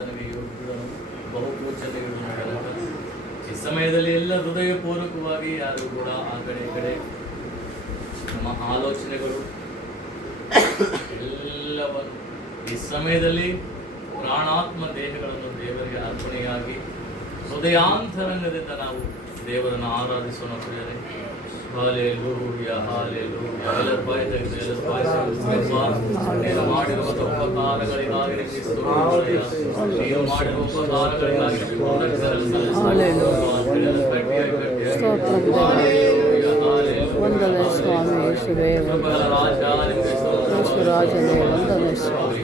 ಈ ಸಮಯದಲ್ಲಿ ಎಲ್ಲ ಹೃದಯಪೂರ್ವಕವಾಗಿ ಯಾರು ಕೂಡ ಆ ಕಡೆ ಈ ಕಡೆ ನಮ್ಮ ಆಲೋಚನೆಗಳು ಎಲ್ಲವನ್ನು ಈ ಸಮಯದಲ್ಲಿ ಪ್ರಾಣಾತ್ಮ ದೇಹಗಳನ್ನು ದೇವರಿಗೆ ಅರ್ಪಣೆಯಾಗಿ ಹೃದಯಾಂತರಂಗದಿಂದ ನಾವು ದೇವರನ್ನು ಆರಾಧಿಸೋಣ ಪ್ರಿಯರೇ. Hallelujah hallelujah. ಎಲ್ಲರ ಬಾಯಿ ತೆಗೆದು ಎಲ್ಲರ ಬಾಯಿ ನೀನು ಮಾಡಿರುವ ಉಪಕಾರಗಳಿಗಾಗಿ ನಿನಗೆ ಸ್ತೋತ್ರಯ್ಯ. ನೀನು ಮಾಡಿರುವ ಉಪಕಾರಗಳಿಗಾಗಿ ವಂದನೆ ಸ್ವಾಮಿ ಯೇಸುವೇ, ಯೇಸುರಾಜನೇ ವಂದನೆ ಸ್ವಾಮಿ.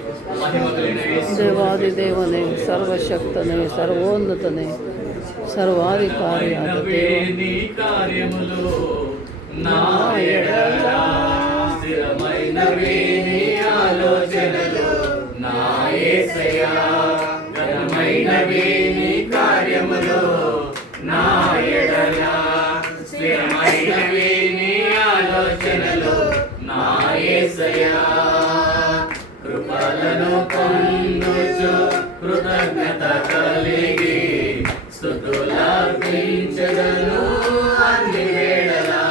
ದೇವಾದಿದೇವನೇ, ಸರ್ವಶಕ್ತನೇ, ಸರ್ವೋನ್ನತನೇ, సర్వాధికారియాన నీ కార్యములు నా ఎడల స్థిరమైనవి నీ ఆలోచనలు నా యేసయ్యా. ఘనమైనవి నీ కార్యములు నా ఎడల స్థిరమైనవి నీ ఆలోచనలు నా యేసయ్యా. కృపలను పొందుచు కృతజ్ఞత కలిగి స్తుతులర్పించెదను అన్ని వేళలా.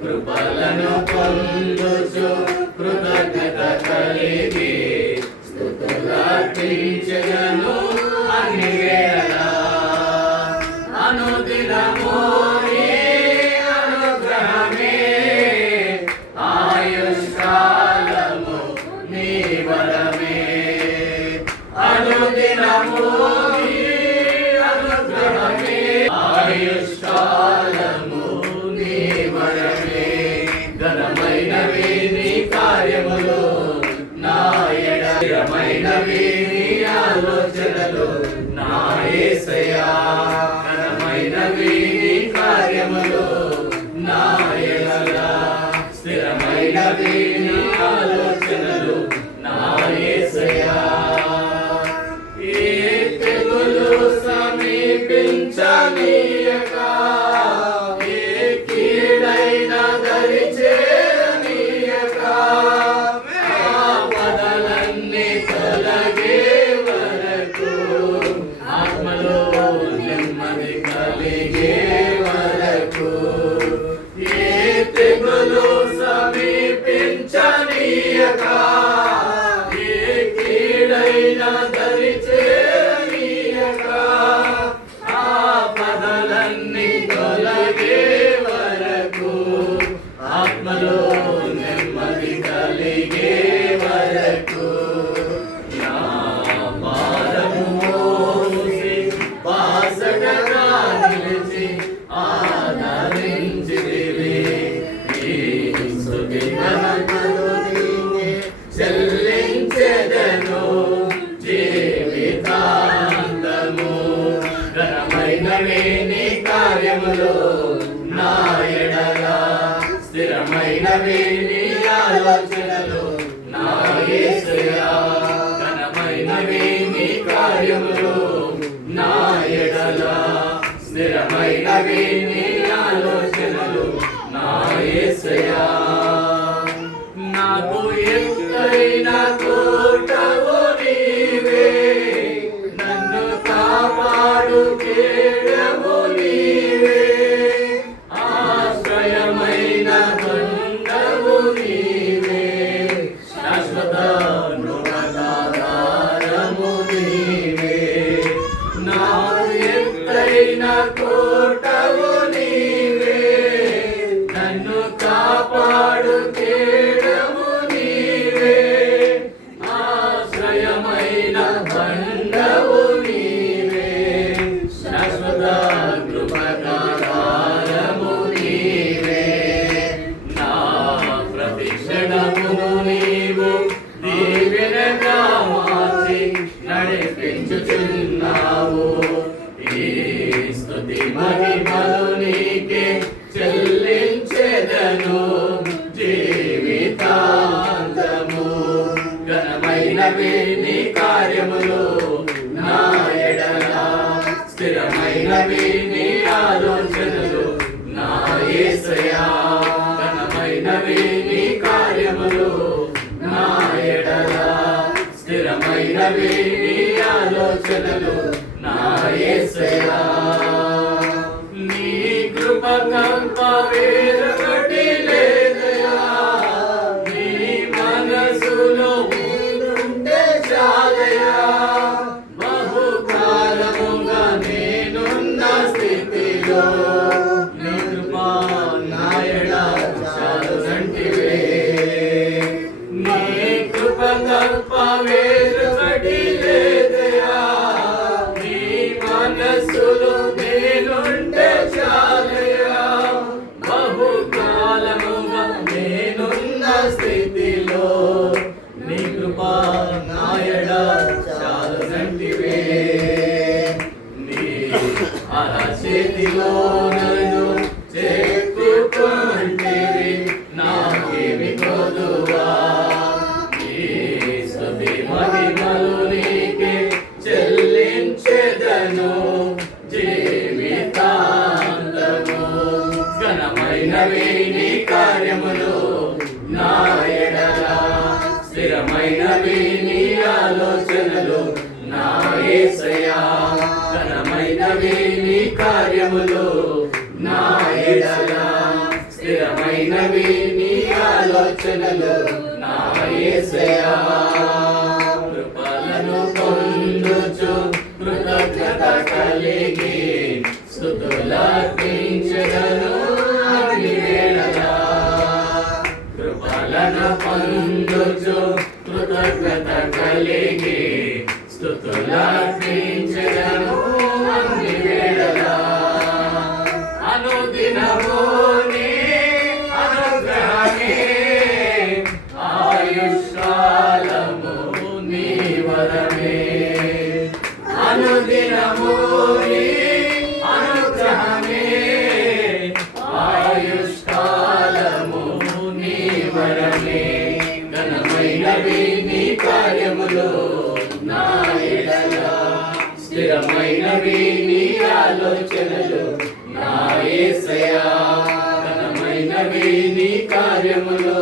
కృపలను పొందుచు కృతజ్ఞత కలిగి స్తుతులర్పించెదను అన్ని వేళలా. అనుదినము నీ అనుగ్రహమే ఆయుష్కాలము నీ వరమే. అనుదినము ఆయుష్కాలము నీ వరమే. ఘనమైనవి నీ కార్యములు నా ఎడల స్థిరమైనవి నీ ఆలోచనలు నా యేసయ్యా. ఘనమైనవి నీ కార్యములు నా ఎడల స్థిరమైనవి నీ ఆలోచనలు నా యేసయ్యా. సమీపించనీయక ఏ కీడైన దరి చేరనీయక ఆపదలన్నీ తొలగే వరకు ఆత్మలో నెమ్మది కలిగే వరకు ఏ తెగులు సమీపించనీయక ఏ కీడైన దరి ఆత్మలో నెమ్మది కలిగే వరకు నా పాదము మోసి బాసటగా నిలిచి ఆదరించితివి. ఈ స్తుతి ఘనతలు నీకే చెల్లించెదను జీవితాంతము. ఘనమైనవే నీ కార్యములు నా ఎడల స్థిరమైనవి నీ ఆలోచనలు నా యేసయ్యా. ఘనమైనవి నీ కార్యములు నా ఎడల స్థిరమైనవి నీ ఆలోచనలు నా యేసయ్యా. నాకు ఎత్తైన కోటవు నీవే, నన్ను కాపాడు కేడము నీవే. ఆశ్రయమైన బండవు నీవే, శాశ్వత నృపదారము నీవే. నాకు ఎత్తైన కోటవు నీవే, నన్ను కాపాడు కేడము నీవే. ఆశ్రయమైన బండవు నీవే, శాశ్వత కృపదారము నీవే. నా ప్రతిక్షణమును నీవు దీవెనగా మార్చి నడిపించుచున్నావు. ఈ స్తుతి మహిమలు నీకే చెల్లించెదను జీవితాంతము. ఘనమైనవి నీ కార్యములు నా ఎడల స్థిరమైనవి నీ ఆలోచనలు నా యేసయ్యా. ఘనమైనవి నీ కార్యములు నా ఎడల స్థిరమైనవి నీ ఆలోచనలు నా యేసయ్యా. నీ కృప కంప వేరొకటి లేదయా, నీ మనసులో ఉంటే చాలయా. బహుకాలముగా నేనున్న స్థితిలో నీ కృప నా ఎడ చాలునంటివే. నీ కృప తప్ప వేరొకటి లేదయా, నీ మనసులో నేనుంటే చాలయా. బహుకాలముగా నేనున్న స్థితిలో నీ కృప నా ఎడ చాలునంటివే. నీ అరచేతిలో నన్ను చేర్చుకుంటివి, నాకేమి కొదువా. స్తుతి మహిమలు నీకే చెల్లించెదను జీవితాంతము. ఘనమైనవి నీ కార్యములు నా ఎడల, స్థిరమైనవి నీ ఆలోచనలు నా యేసయ్యా. ఘనమైనవి నీ కార్యములు నా ఎడల, స్థిరమైనవి నీ ఆలోచనలు నా యేసయ్యా. కృపలను పొందుచు కృతజ్ఞత కలిగి స్తుతులర్పించెదను అన్ని వేళలా. కృపలను పొందుచు కృతజ్ఞత కలిగి స్తుతులర్పించెదను అన్ని వేళలా. అనుదినము నీ అనుగ్రహమే, ఆయుష్కాలము నీ వరమే. అనుదినము నీ అనుగ్రహమే, ఆయుష్కాలము నీ వరమే. ఘనమైనవి నీ కార్యములు నా ఎడల, స్థిరమైనవి నీ ఆలోచనలు నా యేసయ్యా. ఘనమైనవి నీ కార్యములు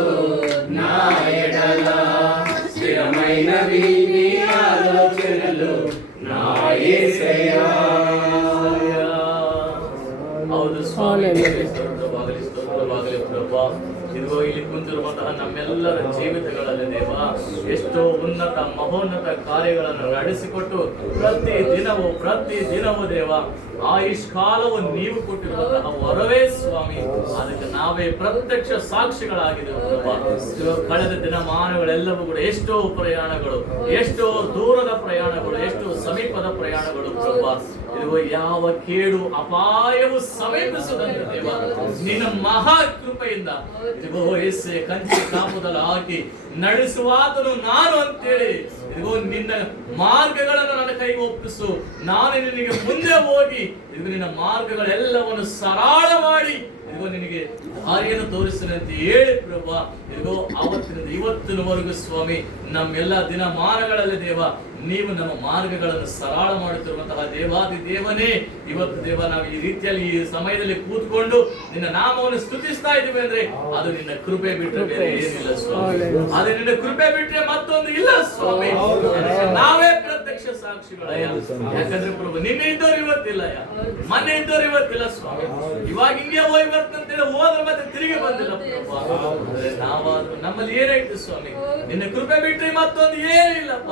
నా ఎడల, స్థిరమైనవి నీ ఆలోచనలు నా యేసయ్యా. ಹೌದು ಸ್ವಾಮಿ, ಸ್ತೋತ್ರವಾಗಲಿ ಪ್ರಭಾ. ಇದಿಗೋ ಇಲ್ಲಿ ಕುಂತಿರುವಂತಹ ನಮ್ಮೆಲ್ಲರ ಜೀವಿತಗಳಲ್ಲಿ ದೇವ ಎಷ್ಟೋ ಉನ್ನತ ಮಹೋನ್ನತ ಕಾರ್ಯಗಳನ್ನು ನಡೆಸಿಕೊಟ್ಟು ಪ್ರತಿ ದಿನವೂ ದೇವ ಆಯುಷ್ಕಾಲವು ನೀವು ಕೊಟ್ಟಿರುವಂತಹ ವರವೇ ಸ್ವಾಮಿ. ಅದಕ್ಕೆ ನಾವೇ ಪ್ರತ್ಯಕ್ಷ ಸಾಕ್ಷಿಗಳಾಗಿದ್ದೇವೆ ಪ್ರಭಾ. ಕಳೆದ ದಿನಮಾನಗಳೆಲ್ಲವೂ ಕೂಡ ಎಷ್ಟೋ ಪ್ರಯಾಣಗಳು, ಎಷ್ಟೋ ದೂರದ ಪ್ರಯಾಣಗಳು, ಎಷ್ಟೋ ಸಮೀಪದ ಪ್ರಯಾಣಗಳು ಪ್ರಭಾ. ಇದಿಗೋ ಯಾವ ಕೇಡು ಅಪಾಯವು ಸಮೀಪಿಸದಂತೆ ದೇವ ನಿನ್ನ ಮಹಾ ಕೃಪೆಯಿಂದ ಇದಿಗೋ ಎಸ್ಸೆ ಕಂಚಿ ಕಾಪುದಲ್ಲಿ ಹಾಕಿ ನಡೆಸುವಾತನು ನಾನು ಅಂತೇಳಿ ಇದಿಗೋ ನಿನ್ನ ಮಾರ್ಗಗಳನ್ನು ನನ್ನ ಕೈಗೆ ಒಪ್ಪಿಸು. ನಾನು ನಿನಗೆ ಮುಂದೆ ಹೋಗಿ ಇದಿಗೋ ನಿನ್ನ ಮಾರ್ಗಗಳೆಲ್ಲವನ್ನು ಸರಳ ಮಾಡಿ ಇದಿಗೋ ನಿನಗೆ ದಾರಿಯನ್ನು ತೋರಿಸ್ತೇನೆ ಅಂತ ಹೇಳಿ ಪ್ರಭಾ. ಇದಿಗೋ ಆವತ್ತಿನಿಂದ ಇವತ್ತಿನವರೆಗೂ ಸ್ವಾಮಿ ನಮ್ಮೆಲ್ಲ ದಿನಮಾನಗಳಲ್ಲಿ ದೇವ ನೀವು ನಮ್ಮ ಮಾರ್ಗಗಳನ್ನು ಸರಳ ಮಾಡುತ್ತಿರುವಂತಹ ದೇವಾದಿ ದೇವನೇ, ಇವತ್ತು ದೇವ ನಾವು ಈ ರೀತಿಯಲ್ಲಿ ಈ ಸಮಯದಲ್ಲಿ ಕೂತ್ಕೊಂಡು ನಿನ್ನ ನಾಮವನ್ನು ಸ್ತುತಿಸ್ತಾ ಇದ್ದೀವಿ ಅಂದ್ರೆ ಅದು ನಿನ್ನ ಕೃಪೆ ಬಿಟ್ರೆ ಬೇರೆ ಏನಿಲ್ಲ ಸ್ವಾಮಿ. ಅದು ನಿನ್ನ ಕೃಪೆ ಬಿಟ್ರೆ ಮತ್ತೊಂದು ಇಲ್ಲ ಸ್ವಾಮಿ. ನಾವೇ ಪ್ರತ್ಯಕ್ಷ ಸಾಕ್ಷಿಗಳಯ್ಯ. ಯಾಕಂದ್ರೆ ಪ್ರಭು ನಿನ್ನೆ ಇದ್ದವ್ರು ಇವತ್ತಿಲ್ಲಯ್ಯ, ಮೊನ್ನೆ ಇದ್ದವ್ರು ಇವತ್ತಿಲ್ಲ ಸ್ವಾಮಿ. ಇವಾಗ ಹಿಂಗೆ ಹೋಗಿ ಬರ್ತಂತೇಳಿ ಹೋದ್ರೆ ಮತ್ತೆ ತಿರುಗಿ ಬಂದಿಲ್ಲ ಪ್ರಭು. ನಾವಾದ್ರೂ ನಮ್ಮಲ್ಲಿ ಏನೈತೆ ಸ್ವಾಮಿ, ನಿನ್ನ ಕೃಪೆ ಬಿಟ್ರೆ ಮತ್ತೊಂದು ಏನಿಲ್ಲಪ್ಪ.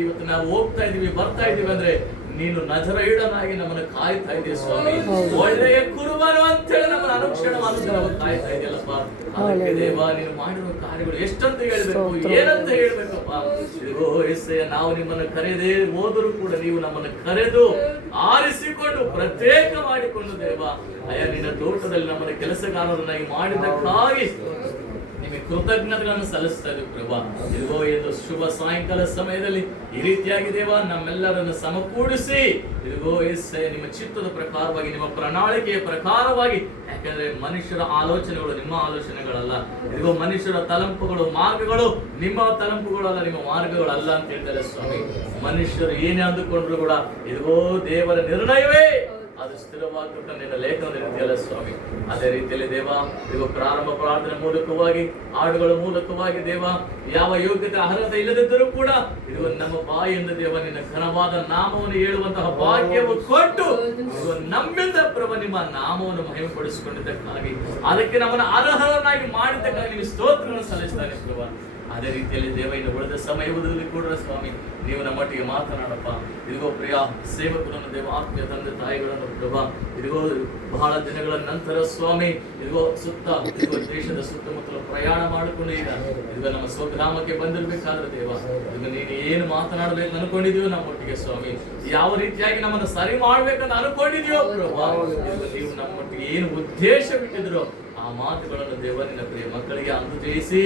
ಇವತ್ತು ನಾವು ಹೋಗ್ತಾ ಇದೀವಿ ಬರ್ತಾ ಇದೀವಿ ಅಂದ್ರೆ ನೀನು ನಜರೇಯುಡನಾಗಿ ನಮ್ಮನ್ನು ಕಾಯ್ತಾ ಇದೆಯಾ ಸ್ವಾಮಿ. ಒಳ್ಳೆಯ ಕುರುಬನು ಅಂತೇಳಿ ನಮ್ಮನ್ನು ಅನುಕ್ಷಣವಾದ ನಾವು ಕಾಯ್ತಾ ಇದೆಯಲ್ಲಪ್ಪ. ಅದಕ್ಕೆ ದೇವ ನೀನು ಮಾಡಿರುವ ಕಾರ್ಯಗಳು ಎಷ್ಟಂತ ಹೇಳ್ಬೇಕು, ಏನಂತ ಹೇಳ್ಬೇಕಪ್ಪ. ಇದಿಗೋ ಎಸ್ಸಯ್ಯ, ನಾವು ನಿಮ್ಮನ್ನು ಕರೆಯದೇ ಹೋದರೂ ಕೂಡ ನೀವು ನಮ್ಮನ್ನು ಕರೆದು ಆರಿಸಿಕೊಂಡು ಪ್ರತ್ಯೇಕ ಮಾಡಿಕೊಂಡು ದೇವ ಅಯ್ಯ ನಿನ್ನ ತೋಟದಲ್ಲಿ ನಮ್ಮನ್ನು ಕೆಲಸಗಾರರನ್ನಾಗಿ ಮಾಡಿದ್ದಕ್ಕಾಗಿ ನಿಮಗೆ ಕೃತಜ್ಞತೆಗಳನ್ನು ಸಲ್ಲಿಸ್ತಾ ಇದ್ದೀವಿ ಪ್ರಭಾ. ಇದಿಗೋ ಎಂದು ಶುಭ ಸಾಯಂಕಾಲ ಸಮಯದಲ್ಲಿ ಈ ರೀತಿಯಾಗಿ ದೇವ ನಮ್ಮೆಲ್ಲರನ್ನು ಸಮಕೂಡಿಸಿ ಇದಿಗೋ ಎಸ್ಸಯ್ಯ ನಿಮ್ಮ ಚಿತ್ತದ ಪ್ರಕಾರವಾಗಿ, ನಿಮ್ಮ ಪ್ರಣಾಳಿಕೆಯ ಪ್ರಕಾರವಾಗಿ, ಯಾಕಂದ್ರೆ ಮನುಷ್ಯರ ಆಲೋಚನೆಗಳು ನಿಮ್ಮ ಆಲೋಚನೆಗಳಲ್ಲ. ಇದಿಗೋ ಮನುಷ್ಯರ ತಲಂಪುಗಳು ಮಾರ್ಗಗಳು ನಿಮ್ಮ ತಲಂಪುಗಳಲ್ಲ, ನಿಮ್ಮ ಮಾರ್ಗಗಳಲ್ಲ ಅಂತ ಹೇಳ್ತಾರೆ ಸ್ವಾಮಿ. ಮನುಷ್ಯರು ಏನೇ ಅಂದುಕೊಂಡ್ರು ಕೂಡ ಇದಿಗೋ ದೇವರ ನಿರ್ಣಯವೇ ಅದು ಸ್ಥಿರವಾಗ್ಬಿಟ್ಟು ನಿನ್ನ ಲೇಖನದ ರೀತಿಯಲ್ಲ ಸ್ವಾಮಿ. ಅದೇ ರೀತಿಯಲ್ಲಿ ದೇವ, ಇವು ಪ್ರಾರಂಭ ಪ್ರಾರ್ಥನೆ ಮೂಲಕವಾಗಿ, ಹಾಡುಗಳ ಮೂಲಕವಾಗಿ ದೇವ, ಯಾವ ಯೋಗ್ಯತೆ ಅರ್ಹತೆ ಇಲ್ಲದಿದ್ದರೂ ಕೂಡ ಇದು ನಮ್ಮ ಬಾಯಿಂದ ದೇವ ನಿನ್ನ ಘನವಾದ ನಾಮವನ್ನು ಹೇಳುವಂತಹ ಭಾಗ್ಯವು ಕೊಟ್ಟು ಇದು ನಮ್ಮಿಂದ ಪ್ರಭು ನಿಮ್ಮ ನಾಮವನ್ನು ಮಹಿಮೆಪಡಿಸಿಕೊಂಡಿದ್ದಕ್ಕಾಗಿ, ಅದಕ್ಕೆ ನಮ್ಮನ್ನು ಅರ್ಹರನ್ನಾಗಿ ಮಾಡಿದ್ದಕ್ಕಾಗಿ ನೀವು ಸ್ತೋತ್ರಗಳನ್ನು ಸಲ್ಲಿಸ್ತಾನೆ ಪ್ರಭು. ಅದೇ ರೀತಿಯಲ್ಲಿ ದೇವ, ಇನ್ನು ಉಳಿದ ಸಮಯದಲ್ಲಿ ಕೂಡ ಸ್ವಾಮಿ ನೀವು ನಮ್ಮೊಟ್ಟಿಗೆ ಮಾತನಾಡಪ್ಪ. ಇದಿಗೋ ಪ್ರಿಯ ಸೇವಕರನ್ನು ದೇವ, ಆತ್ಮೀಯ ತಂದೆ ತಾಯಿಗಳನ್ನು ಪ್ರಭಾ, ಇದಿಗೋ ಬಹಳ ದಿನಗಳ ನಂತರ ಸ್ವಾಮಿ ಇದಿಗೋ ದೇಶದ ಸುತ್ತಮುತ್ತಲು ಪ್ರಯಾಣ ಮಾಡಿಕೊಂಡು ಇದಿಗೋ ನಮ್ಮ ಸ್ವಗ್ರಾಮಕ್ಕೆ ಬಂದಿರ್ಬೇಕಾದ್ರೆ ದೇವ, ಈಗ ನೀನು ಏನು ಮಾತನಾಡಬೇಕು ಅನ್ಕೊಂಡಿದೀವೋ ನಮ್ಮೊಟ್ಟಿಗೆ ಸ್ವಾಮಿ, ಯಾವ ರೀತಿಯಾಗಿ ನಮ್ಮನ್ನು ಸರಿ ಮಾಡ್ಬೇಕಂತ ಅನ್ಕೊಂಡಿದೀವೋ ಪ್ರಭಾ, ನೀವು ನಮ್ಮೊಟ್ಟಿಗೆ ಏನು ಉದ್ದೇಶ ಬಿಟ್ಟಿದ್ರು ಆ ಮಾತುಗಳನ್ನು ದೇವ ನಿನ್ನ ಪ್ರಿಯ ಮಕ್ಕಳಿಗೆ ಅನುಗ್ರಹಿಸಿ,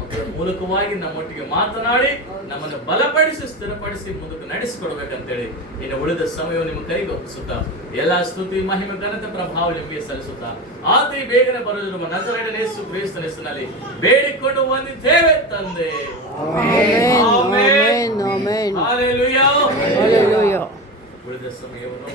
ಮಕ್ಕಳ ಮೂಲಕವಾಗಿ ನಮ್ಮೊಟ್ಟಿಗೆ ಮಾತನಾಡಿ ನಮ್ಮನ್ನು ಬಲಪಡಿಸಿ ಸ್ಥಿರಪಡಿಸಿ ಮುಂದಕ್ಕೆ ನಡೆಸಿಕೊಡ್ಬೇಕಂತೇಳಿ ಇನ್ನು ಉಳಿದ ಸಮಯವು ನಿಮ್ಮ ಕೈಗೆ ಒಪ್ಪಿಸುತ್ತಾ ಎಲ್ಲಾ ಸ್ತುತಿ ಮಹಿಮೆ ಘನತೆ ಪ್ರಭಾವ ನಿಮಗೆ ಸಲ್ಲಿಸುತ್ತಾ ಅತಿ ಬೇಗನೆ ಬರಲಿರುವ ನಜರೇಯನ ಯೇಸು ಕ್ರಿಸ್ತನ ಹೆಸರಿನಲ್ಲಿ ಬೇಡಿಕೊಂಡು ಬಂದಿದ್ದೇವೆ ತಂದೆ. Amen, amen, amen. Hallelujah. Hallelujah. ಉಳಿದ ಸಮಯವನ್ನು